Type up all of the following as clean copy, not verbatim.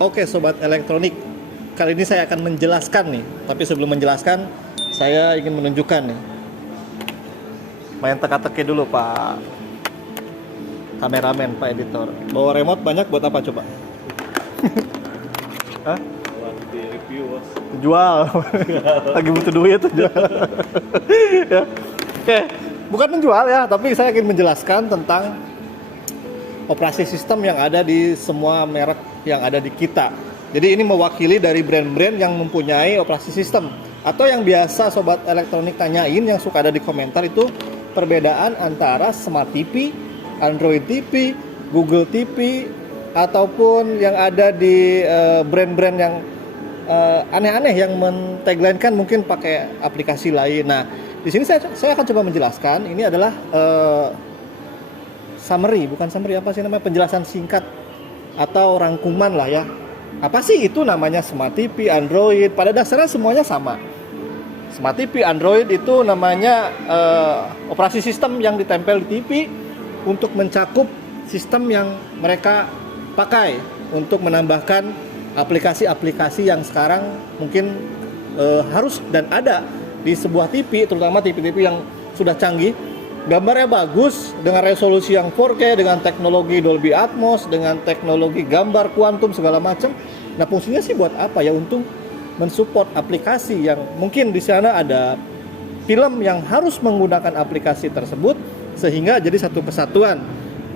Oke sobat elektronik. Kali ini saya akan menjelaskan nih. Tapi sebelum menjelaskan, saya ingin menunjukkan nih. Main teka-teki dulu Pak kameramen, Pak editor. Bawa remote banyak buat apa coba? Hah? Di review bos. Jual. Lagi butuh duit tuh jual. Ya. Oke, bukan menjual ya, tapi saya ingin menjelaskan tentang operasi sistem yang ada di semua merek yang ada di kita. Jadi ini mewakili dari brand-brand yang mempunyai operasi sistem. Atau yang biasa sobat elektronik tanyain, yang suka ada di komentar itu perbedaan antara Smart TV, Android TV, Google TV, ataupun yang ada di brand-brand yang aneh-aneh yang men-tagline-kan mungkin pakai aplikasi lain. Nah, di sini saya akan coba menjelaskan. Ini adalah summary, bukan summary, apa sih namanya, penjelasan singkat atau rangkuman lah ya. Apa sih itu namanya Smart TV, Android? Pada dasarnya semuanya sama. Smart TV, Android itu namanya operasi sistem yang ditempel di TV untuk mencakup sistem yang mereka pakai untuk menambahkan aplikasi-aplikasi yang sekarang mungkin harus dan ada di sebuah TV, terutama TV-TV yang sudah canggih. Gambarnya bagus dengan resolusi yang 4K, dengan teknologi Dolby Atmos, dengan teknologi gambar kuantum segala macam. Nah, fungsinya sih buat apa ya? Untuk mensupport aplikasi yang mungkin di sana ada film yang harus menggunakan aplikasi tersebut sehingga jadi satu kesatuan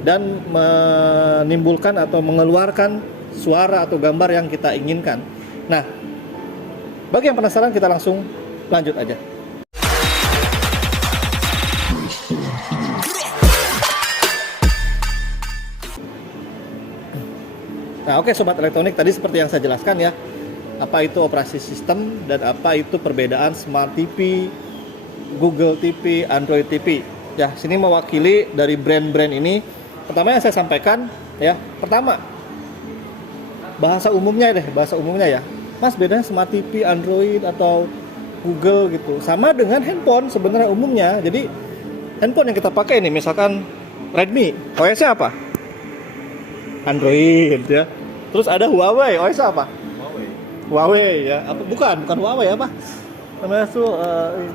dan menimbulkan atau mengeluarkan suara atau gambar yang kita inginkan. Nah, bagi yang penasaran kita langsung lanjut aja. Nah, oke sobat elektronik, tadi seperti yang saya jelaskan ya, apa itu operasi sistem dan apa itu perbedaan Smart TV, Google TV, Android TV. Ya, sini mewakili dari brand-brand ini. Pertama yang saya sampaikan ya, pertama bahasa umumnya ya. Mas, bedanya Smart TV, Android atau Google gitu. Sama dengan handphone sebenarnya umumnya. Jadi handphone yang kita pakai ini misalkan Redmi, OS-nya apa? Android ya. Terus ada Huawei, OS-nya apa? Huawei ya. Apa bukan Huawei apa? Namanya tuh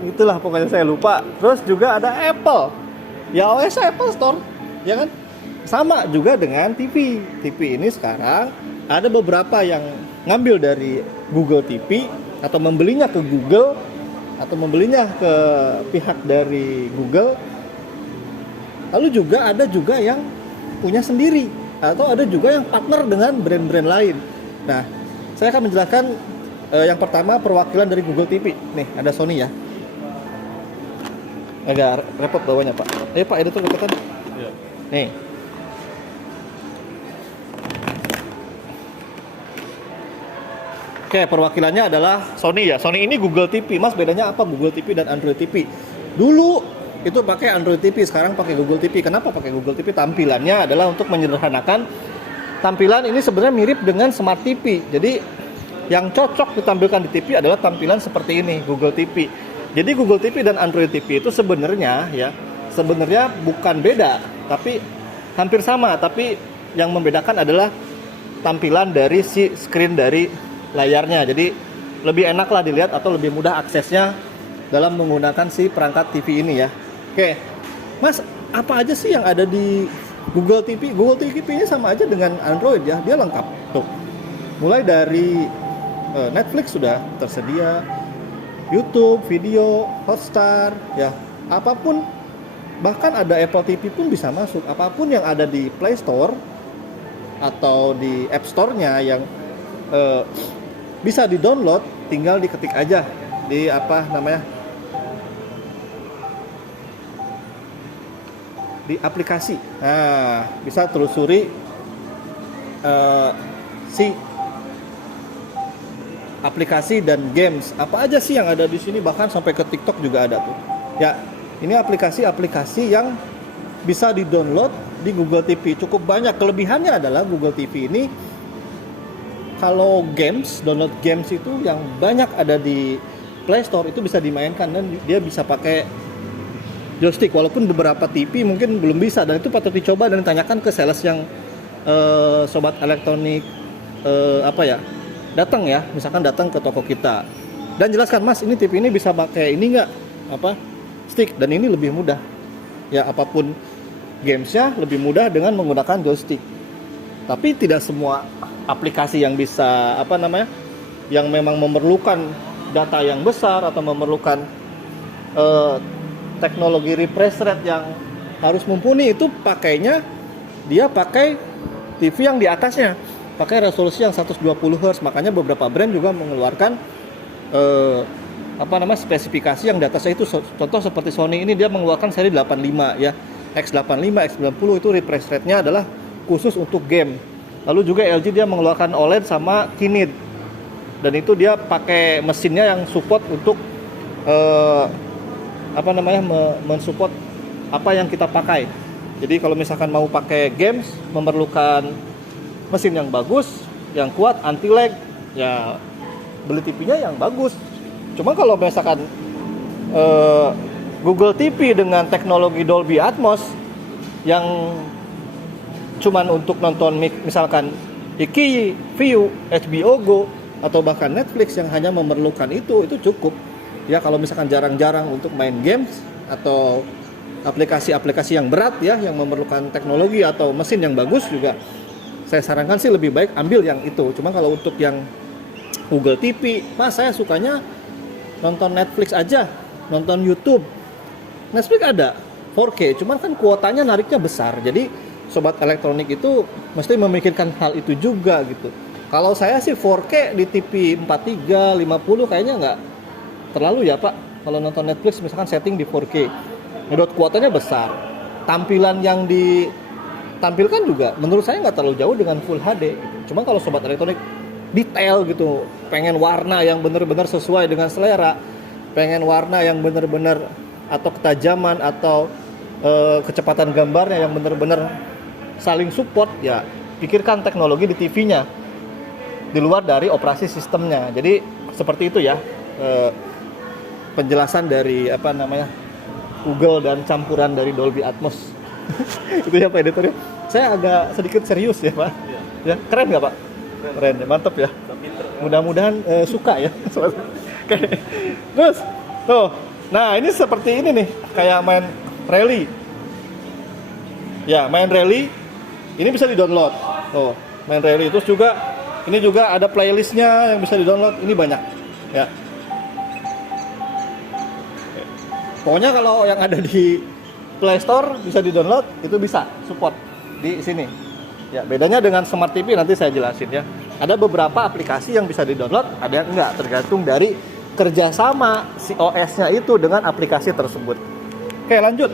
itulah pokoknya saya lupa. Terus juga ada Apple. Ya OS-nya Apple Store, ya kan? Sama juga dengan TV. TV ini sekarang ada beberapa yang ngambil dari Google TV atau membelinya ke Google atau membelinya ke pihak dari Google. Lalu juga ada juga yang punya sendiri atau ada juga yang partner dengan brand-brand lain. Nah, saya akan menjelaskan yang pertama perwakilan dari Google TV. Nih, ada Sony ya. Agak repot bawanya, Pak. Ayo Pak, editor repotan. Iya. Nih. Oke, perwakilannya adalah Sony ya. Sony ini Google TV. Mas, bedanya apa Google TV dan Android TV? Dulu itu pakai Android TV, sekarang pakai Google TV. Kenapa pakai Google TV? Tampilannya adalah untuk menyederhanakan. Tampilan ini sebenarnya mirip dengan Smart TV. Jadi yang cocok ditampilkan di TV adalah tampilan seperti ini, Google TV. Jadi Google TV dan Android TV itu sebenarnya bukan beda, tapi hampir sama. Tapi yang membedakan adalah tampilan dari si screen dari layarnya. Jadi lebih enak lah dilihat atau lebih mudah aksesnya dalam menggunakan si perangkat TV ini ya. Oke, Mas, apa aja sih yang ada di Google TV? Google TV ini sama aja dengan Android ya, dia lengkap. Tuh, mulai dari Netflix sudah tersedia, YouTube, video, Hotstar, ya, apapun, bahkan ada Apple TV pun bisa masuk. Apapun yang ada di Play Store atau di App Store-nya yang bisa di-download, tinggal diketik aja di di aplikasi. Nah, bisa telusuri si aplikasi dan games apa aja sih yang ada di sini, bahkan sampai ke TikTok juga ada tuh. Ya, ini aplikasi-aplikasi yang bisa di-download di Google TV. Cukup banyak. Kelebihannya adalah Google TV ini kalau download games itu yang banyak ada di Play Store itu bisa dimainkan dan dia bisa pakai joystick, walaupun beberapa TV mungkin belum bisa, dan itu patut dicoba dan ditanyakan ke sales yang sobat elektronik apa ya, datang ya, misalkan datang ke toko kita dan jelaskan, Mas ini TV ini bisa pakai ini nggak, apa, stick, dan ini lebih mudah ya, apapun gamesnya lebih mudah dengan menggunakan joystick. Tapi tidak semua aplikasi yang bisa, apa namanya, yang memang memerlukan data yang besar atau memerlukan teknologi refresh rate yang harus mumpuni, itu pakainya dia pakai TV yang di atasnya, pakai resolusi yang 120 Hz. Makanya beberapa brand juga mengeluarkan apa namanya, spesifikasi yang di atasnya itu. Contoh seperti Sony ini, dia mengeluarkan seri 85 ya, X85, X90, itu refresh rate-nya adalah khusus untuk game. Lalu juga LG dia mengeluarkan OLED sama Kinect, dan itu dia pakai mesinnya yang support untuk apa namanya, mensupport apa yang kita pakai. Jadi kalau misalkan mau pakai games, memerlukan mesin yang bagus, yang kuat, anti lag, ya beli TV-nya yang bagus. Cuma kalau misalkan Google TV dengan teknologi Dolby Atmos yang cuman untuk nonton misalkan Iki, Viu, HBO Go, atau bahkan Netflix yang hanya memerlukan itu cukup. Ya kalau misalkan jarang-jarang untuk main games atau aplikasi-aplikasi yang berat ya, yang memerlukan teknologi atau mesin yang bagus juga, saya sarankan sih lebih baik ambil yang itu. Cuma kalau untuk yang Google TV, Mas saya sukanya nonton Netflix aja, nonton YouTube. Netflix ada 4K, cuman kan kuotanya nariknya besar. Jadi sobat elektronik itu mesti memikirkan hal itu juga gitu. Kalau saya sih 4K di TV 43, 50 kayaknya nggak terlalu ya Pak. Kalau nonton Netflix misalkan setting di 4K, ngedot kuotanya besar. Tampilan yang ditampilkan juga menurut saya nggak terlalu jauh dengan Full HD gitu. Cuma kalau sobat elektronik detail gitu, pengen warna yang benar-benar sesuai dengan selera, pengen warna yang benar-benar atau ketajaman atau kecepatan gambarnya yang benar-benar saling support, ya pikirkan teknologi di TV-nya di luar dari operasi sistemnya. Jadi seperti itu ya penjelasan dari apa namanya, Google dan campuran dari Dolby Atmos. Itu ya Pak Editor. Saya agak sedikit serius ya Pak. Ya, keren nggak Pak? Keren ya, mantep ya. Mudah-mudahan suka ya. Oke. Terus tuh, nah ini seperti ini nih, kayak main rally. Ya, main rally ini bisa di-download. Tuh, main rally. Terus juga ini juga ada playlistnya yang bisa di-download. Ini banyak ya. Pokoknya kalau yang ada di Play Store bisa di-download, itu bisa support di sini. Ya, bedanya dengan Smart TV nanti saya jelasin ya. Ada beberapa aplikasi yang bisa di-download, ada yang enggak, tergantung dari kerjasama si OS-nya itu dengan aplikasi tersebut. Oke, lanjut.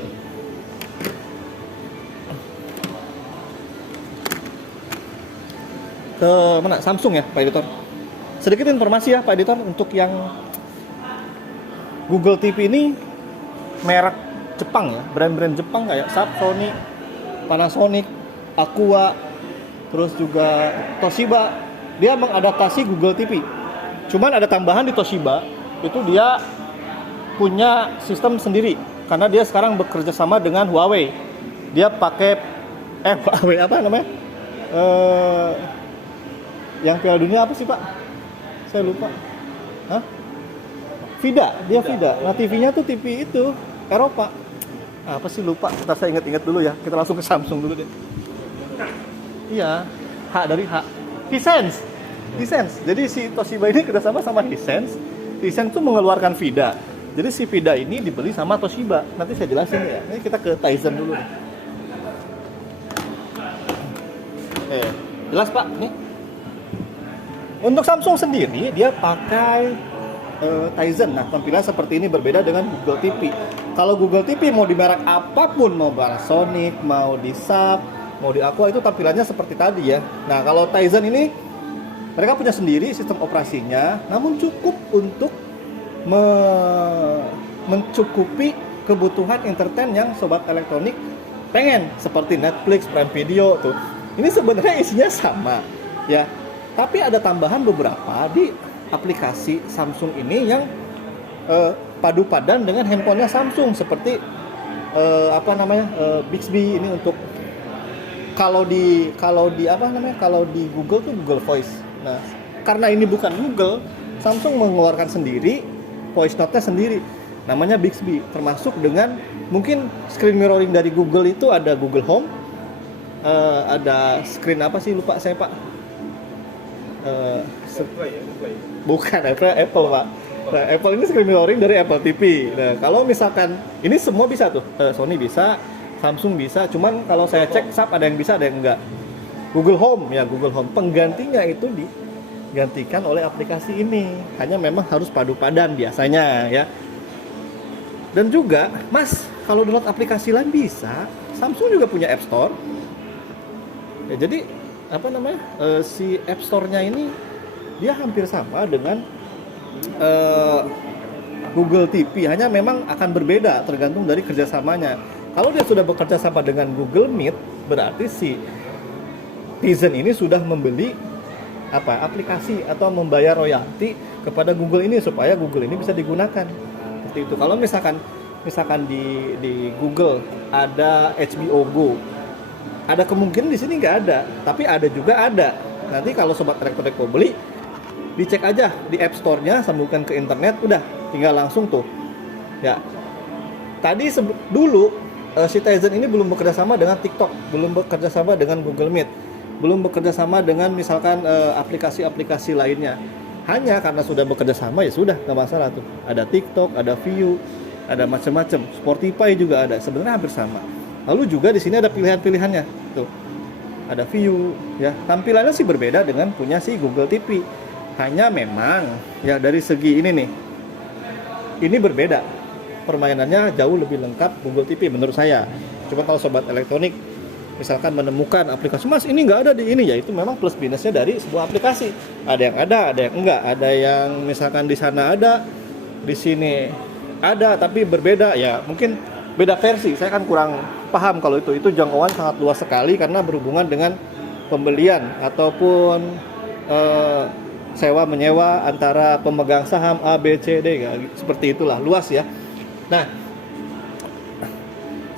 Ke mana? Samsung ya, Pak Editor. Sedikit informasi ya, Pak Editor, untuk yang Google TV ini merek Jepang ya, brand-brand Jepang kayak Sony, Panasonic, Aqua, terus juga Toshiba, dia mengadaptasi Google TV. Cuman ada tambahan di Toshiba, itu dia punya sistem sendiri karena dia sekarang bekerja sama dengan Huawei. Dia pakai Huawei apa namanya? Yang Piala Dunia apa sih Pak? Saya lupa. Hah? Vida, dia Vida. Nah TV-nya tuh TV itu Eropa. Apa sih lupa? Ntar saya ingat-ingat dulu ya. Kita langsung ke Samsung dulu deh. Iya, H dari H. Hisense. Jadi si Toshiba ini kerjasama sama Hisense. Hisense tuh mengeluarkan Vida. Jadi si Vida ini dibeli sama Toshiba. Nanti saya jelasin ya. Ini kita ke Tizen dulu nih. Jelas Pak? Nih. Untuk Samsung sendiri dia pakai Tizen. Nah, tampilan seperti ini berbeda dengan Google TV. Kalau Google TV mau di merek apapun, mau Panasonic, mau di Sharp, mau di Aqua, itu tampilannya seperti tadi ya. Nah, kalau Tizen ini mereka punya sendiri sistem operasinya, namun cukup untuk mencukupi kebutuhan entertain yang sobat elektronik pengen, seperti Netflix, Prime Video tuh. Ini sebenarnya isinya sama ya. Tapi ada tambahan beberapa di aplikasi Samsung ini yang padu padan dengan handphonenya Samsung, seperti Bixby ini untuk kalau di apa namanya, kalau di Google tuh Google Voice. Nah, karena ini bukan Google, Samsung mengeluarkan sendiri voice note-nya sendiri, namanya Bixby, termasuk dengan mungkin screen mirroring dari Google itu ada Google Home, ada screen apa sih, lupa saya Pak. Bukan Apple Pak. Nah, Apple ini screen mirroring dari Apple TV. Nah, kalau misalkan ini semua bisa tuh, Sony bisa, Samsung bisa, cuman kalau saya cek SAP ada yang bisa, ada yang enggak. Google Home ya, Google Home penggantinya itu digantikan oleh aplikasi ini. Hanya memang harus padu padan biasanya ya. Dan juga, Mas, kalau download aplikasi lain bisa. Samsung juga punya App Store. Ya, jadi apa namanya? Si App Store-nya ini dia hampir sama dengan Google TV, hanya memang akan berbeda tergantung dari kerjasamanya. Kalau dia sudah bekerja sama dengan Google Meet, berarti si Tizen ini sudah membeli aplikasi atau membayar royalti kepada Google ini supaya Google ini bisa digunakan. Seperti itu. Kalau misalkan di Google ada HBO Go, ada kemungkinan di sini nggak ada, tapi ada juga ada. Nanti kalau sobat elektronik mau beli, dicek aja di App Store-nya, sambungkan ke internet, udah tinggal langsung tuh. Ya. Tadi dulu si Tizen ini belum bekerja sama dengan TikTok, belum bekerja sama dengan Google Meet, belum bekerja sama dengan misalkan aplikasi-aplikasi lainnya. Hanya karena sudah bekerja sama ya sudah, nggak masalah tuh. Ada TikTok, ada View, ada macam-macam. Spotify juga ada, sebenarnya hampir sama. Lalu juga di sini ada pilihan-pilihannya tuh. Ada View, ya. Tampilannya sih berbeda dengan punya si Google TV. Hanya memang ya dari segi ini nih, ini berbeda. Permainannya jauh lebih lengkap Google TV menurut saya. Cuma kalau sobat elektronik misalkan menemukan aplikasi, Mas ini nggak ada di ini, ya itu memang plus minusnya dari sebuah aplikasi. Ada yang ada yang enggak. Ada yang misalkan di sana ada, di sini ada tapi berbeda, ya mungkin beda versi. Saya kan kurang paham kalau itu jangkauan sangat luas sekali karena berhubungan dengan pembelian ataupun sewa menyewa antara pemegang saham A, B, C, D, seperti itulah, luas ya. Nah,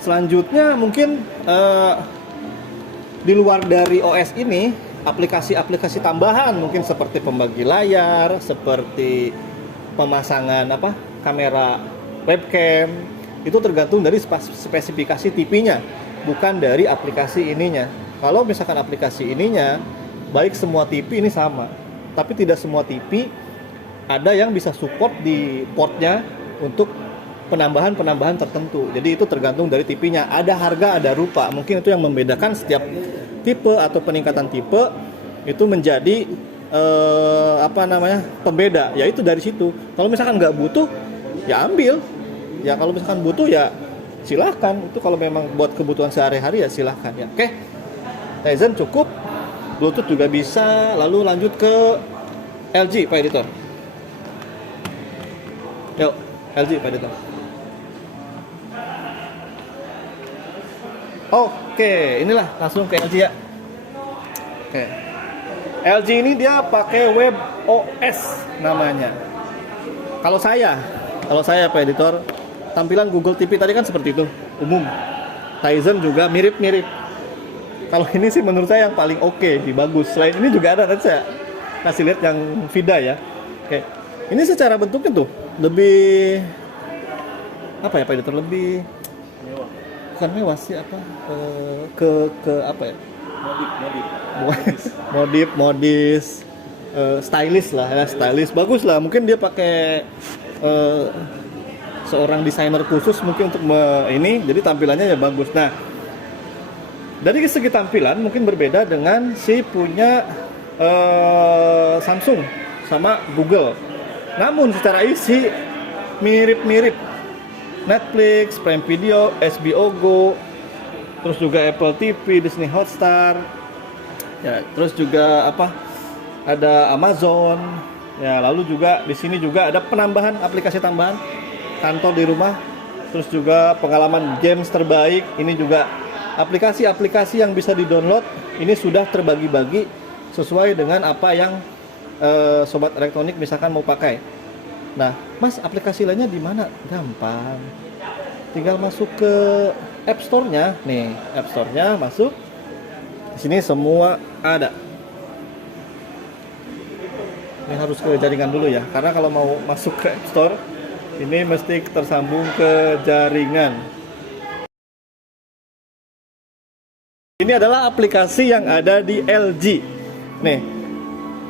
selanjutnya mungkin di luar dari OS ini, aplikasi-aplikasi tambahan mungkin seperti pembagi layar, seperti pemasangan kamera webcam, itu tergantung dari spesifikasi TV-nya, bukan dari aplikasi ininya. Kalau misalkan aplikasi ininya, baik semua TV ini sama, tapi tidak semua TV ada yang bisa support di portnya untuk penambahan tertentu. Jadi itu tergantung dari TV-nya. Ada harga, ada rupa. Mungkin itu yang membedakan setiap tipe atau peningkatan tipe itu menjadi pembeda. Ya itu dari situ. Kalau misalkan nggak butuh, ya ambil. Ya kalau misalkan butuh ya silahkan. Itu kalau memang buat kebutuhan sehari-hari ya silahkan ya. Oke. Tizen cukup. Bluetooth juga bisa. Lalu lanjut ke LG, Pak Editor. Yuk, LG, Pak Editor. Oke, inilah langsung ke LG ya. Oke. LG ini dia pakai Web OS namanya. Kalau saya Pak Editor, tampilan Google TV tadi kan seperti itu, umum. Tizen juga mirip-mirip. Kalau ini sih menurut saya yang paling oke, bagus. Selain ini juga ada, nanti saya kasih lihat yang Vida ya. Oke. Ini secara bentuknya tuh lebih apa ya Pak Editor, lebih bukan mewah sih, modis, stylish lah ya, stylish, bagus lah. Mungkin dia pakai seorang desainer khusus mungkin untuk ini, jadi tampilannya ya bagus. Nah, dari segi tampilan mungkin berbeda dengan si punya Samsung sama Google. Namun secara isi mirip-mirip. Netflix, Prime Video, HBO Go, terus juga Apple TV, Disney Hotstar, ya, terus juga ada Amazon, ya, lalu juga di sini juga ada penambahan aplikasi tambahan kantor di rumah, terus juga pengalaman games terbaik. Ini juga aplikasi-aplikasi yang bisa di-download ini sudah terbagi-bagi sesuai dengan apa yang sobat elektronik misalkan mau pakai. Nah, Mas, aplikasi lainnya di mana? Gampang. Tinggal masuk ke App Store-nya. Nih, App Store-nya masuk. Di sini semua ada. Ini harus ke jaringan dulu ya, karena kalau mau masuk ke App Store ini mesti tersambung ke jaringan. Ini adalah aplikasi yang ada di LG. Nih,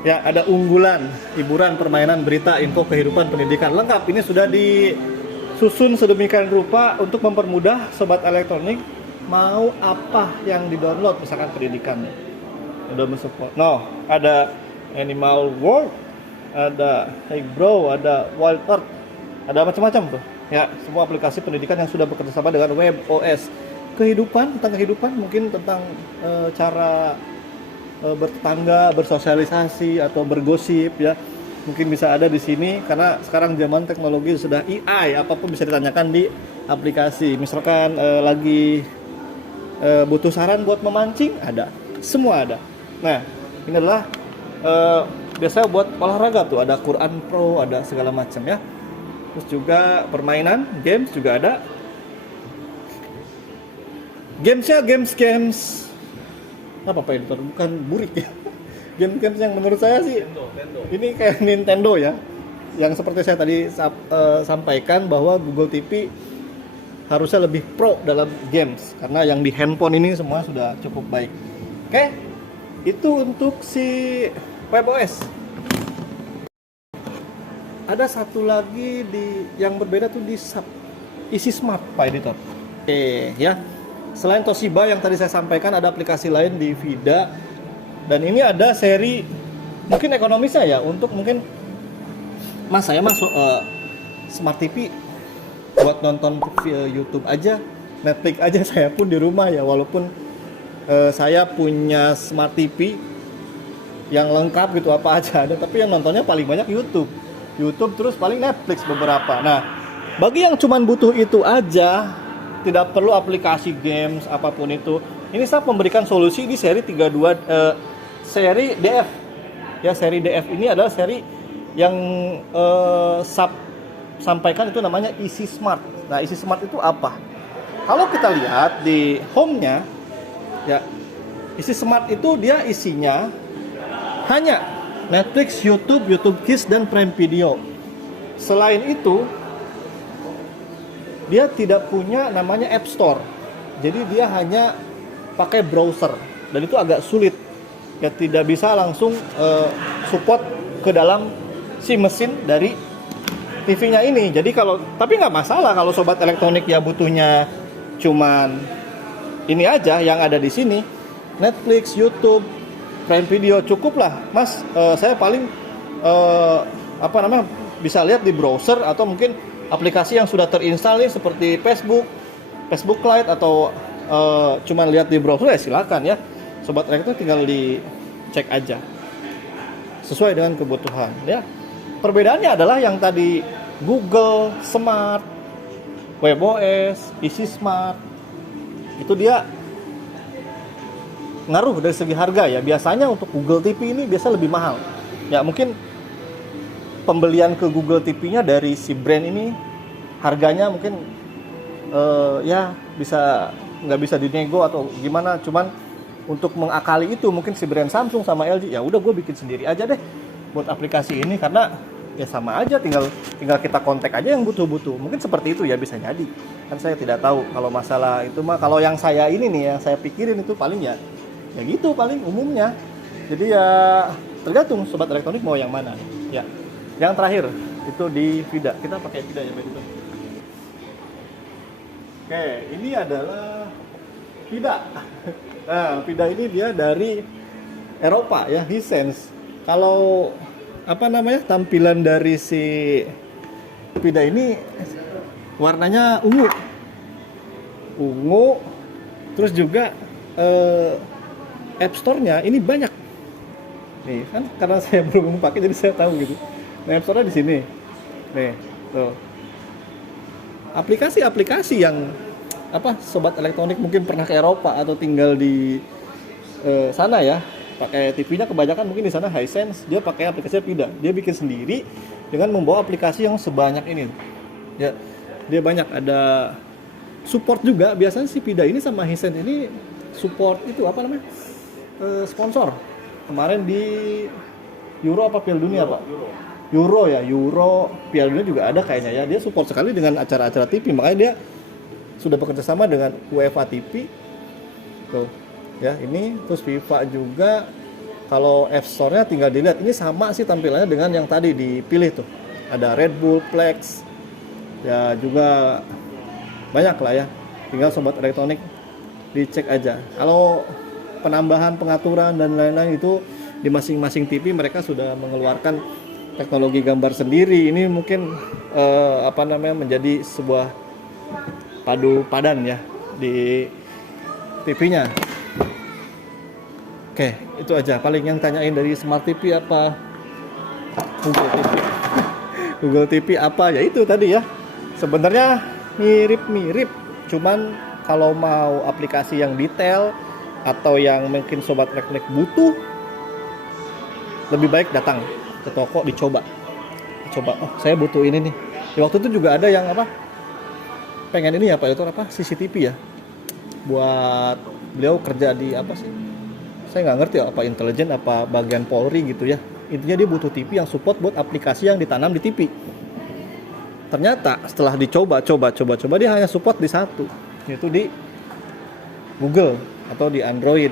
ya ada unggulan, hiburan, permainan, berita, info, kehidupan, pendidikan lengkap. Ini sudah disusun sedemikian rupa untuk mempermudah sobat elektronik mau apa yang di-download, misalkan pendidikan. Udah mensupport. No, ada Animal World, ada Hey Bro, ada Wild Earth, ada macam-macam tuh. Ya, semua aplikasi pendidikan yang sudah bekerja sama dengan WebOS. Tentang kehidupan, mungkin tentang cara bertetangga, bersosialisasi atau bergosip ya. Mungkin bisa ada di sini karena sekarang zaman teknologi sudah AI, apapun bisa ditanyakan di aplikasi. Misalkan lagi butuh saran buat memancing, ada. Semua ada. Nah, ini adalah biasanya buat olahraga tuh, ada Quran Pro, ada segala macam ya. Terus juga permainan, games juga ada. Gamesnya games apa Pak Editor? Bukan burik ya. Game-games yang menurut saya sih Nintendo. Ini kayak Nintendo ya. Yang seperti saya tadi sampaikan bahwa Google TV harusnya lebih pro dalam games karena yang di handphone ini semua sudah cukup baik. Oke. Itu untuk si WebOS. Ada satu lagi yang berbeda tuh di Easy Smart Pak Editor. Oke, ya. Selain Toshiba yang tadi saya sampaikan, ada aplikasi lain di Vida. Dan ini ada seri mungkin ekonomisnya ya, untuk mungkin Mas saya masuk Smart TV buat nonton YouTube aja, Netflix aja saya pun di rumah ya, walaupun saya punya Smart TV yang lengkap gitu apa aja ada, tapi yang nontonnya paling banyak YouTube terus paling Netflix beberapa. Nah, bagi yang cuman butuh itu aja, tidak perlu aplikasi games apapun itu. Ini saya memberikan solusi di seri 32 seri DF. Ya, seri DF ini adalah seri yang sampaikan itu namanya Easy Smart. Nah, Easy Smart itu apa? Kalau kita lihat di home-nya ya, Easy Smart itu dia isinya hanya Netflix, YouTube Kids dan Prime Video. Selain itu dia tidak punya namanya App Store, jadi dia hanya pakai browser dan itu agak sulit ya, tidak bisa langsung support ke dalam si mesin dari TV-nya ini. Jadi tapi nggak masalah kalau sobat elektronik ya butuhnya cuman ini aja yang ada di sini, Netflix, YouTube, Prime Video, cukup lah Mas. Saya paling bisa lihat di browser atau mungkin aplikasi yang sudah terinstall nih seperti Facebook Lite atau cuman lihat di browser ya silakan ya. Sobat elektronik tinggal dicek aja sesuai dengan kebutuhan ya. Perbedaannya adalah yang tadi Google Smart, WebOS, Easy Smart itu dia ngaruh dari segi harga ya. Biasanya untuk Google TV ini biasa lebih mahal. Ya mungkin pembelian ke Google TV-nya dari si brand ini harganya mungkin ya nggak bisa dinego atau gimana. Cuman untuk mengakali itu mungkin si brand Samsung sama LG ya udah gue bikin sendiri aja deh buat aplikasi ini karena ya sama aja, tinggal kita kontak aja yang butuh. Mungkin seperti itu ya, bisa jadi. Kan saya tidak tahu kalau masalah itu mah. Kalau yang saya ini nih yang saya pikirin itu paling ya gitu paling umumnya. Jadi ya tergantung sobat elektronik mau yang mana ya. Yang terakhir itu di Vida. Kita pakai Vida ya, begitu. Oke, ini adalah Vida. Nah, Vida ini dia dari Eropa ya, Hisense. Kalau tampilan dari si Vida ini warnanya ungu, terus juga App Store-nya ini banyak. Nih kan karena saya belum pakai jadi saya tahu gitu. Nah, App Store-nya di sini. Nih, tuh. Aplikasi-aplikasi yang sobat elektronik mungkin pernah ke Eropa atau tinggal di sana ya, pakai TV-nya kebanyakan mungkin di sana Hisense, dia pakai aplikasi Vida. Dia bikin sendiri dengan membawa aplikasi yang sebanyak ini. Ya, dia banyak, ada support juga. Biasanya si Vida ini sama Hisense ini support itu sponsor kemarin di Euro apa Piala Dunia Pak? Euro ya, Euro Piala Dunia juga ada kayaknya ya. Dia support sekali dengan acara-acara TV, makanya dia sudah bekerja sama dengan UEFA TV. Tuh, ya ini terus FIFA juga. Kalau App Store-nya tinggal dilihat, ini sama sih tampilannya dengan yang tadi dipilih tuh. Ada Red Bull, Plex, ya juga banyak lah ya. Tinggal sobat elektronik dicek aja. Kalau penambahan pengaturan dan lain-lain itu di masing-masing TV mereka sudah mengeluarkan teknologi gambar sendiri. Ini mungkin menjadi sebuah padu padan ya di TV-nya. Oke, itu aja. Paling yang tanyain dari Smart TV apa? Google TV. Google TV apa? Ya itu tadi ya. Sebenarnya mirip-mirip. Cuman kalau mau aplikasi yang detail atau yang mungkin sobat elektronik butuh, lebih baik datang ke toko dicoba. Oh, saya butuh ini nih. Di waktu itu juga ada yang pengen ini apa itu CCTV ya. Buat beliau kerja di apa sih? Saya nggak ngerti apa intelijen apa bagian Polri gitu ya. Intinya dia butuh TV yang support buat aplikasi yang ditanam di TV. Ternyata setelah dicoba dia hanya support di satu, yaitu di Google atau di Android.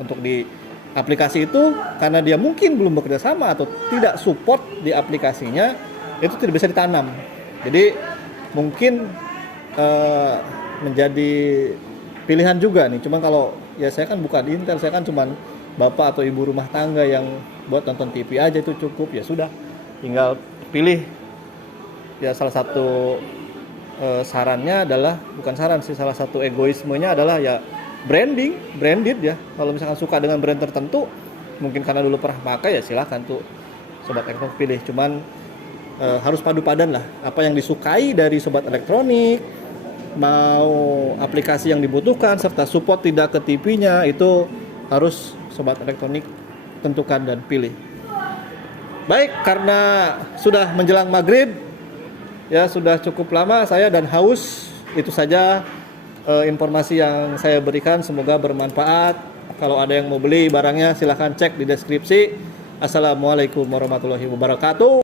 Untuk di aplikasi itu karena dia mungkin belum bekerja sama atau tidak support di aplikasinya, itu tidak bisa ditanam. Jadi mungkin menjadi pilihan juga nih. Cuman kalau ya saya kan bukan Intel, saya kan cuman bapak atau ibu rumah tangga yang buat nonton TV aja itu cukup. Ya sudah, tinggal pilih. Ya salah satu sarannya adalah, bukan saran sih, salah satu egoismenya adalah ya branded ya. Kalau misalkan suka dengan brand tertentu, mungkin karena dulu pernah pakai, ya silahkan tuh sobat elektronik pilih. Cuman harus padu padan lah. Apa yang disukai dari sobat elektronik, mau aplikasi yang dibutuhkan serta support tidak ke TV-nya, itu harus sobat elektronik tentukan dan pilih. Baik, karena sudah menjelang maghrib ya, sudah cukup lama saya dan haus. Itu saja informasi yang saya berikan, semoga bermanfaat. Kalau ada yang mau beli barangnya silahkan cek di deskripsi. Assalamualaikum warahmatullahi wabarakatuh.